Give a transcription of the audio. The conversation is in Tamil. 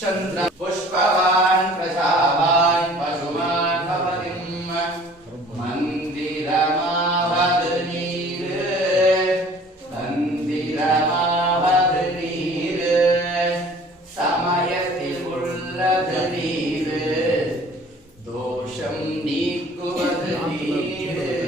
चंद्र पुष्पवान् प्रजावान् पशुमान् भवतिम् मन्दिरमावद् नीर मन्दिरमावद् नीर समयத்தில் உள்ளது நீர் दोषं நீக்குவது நீர்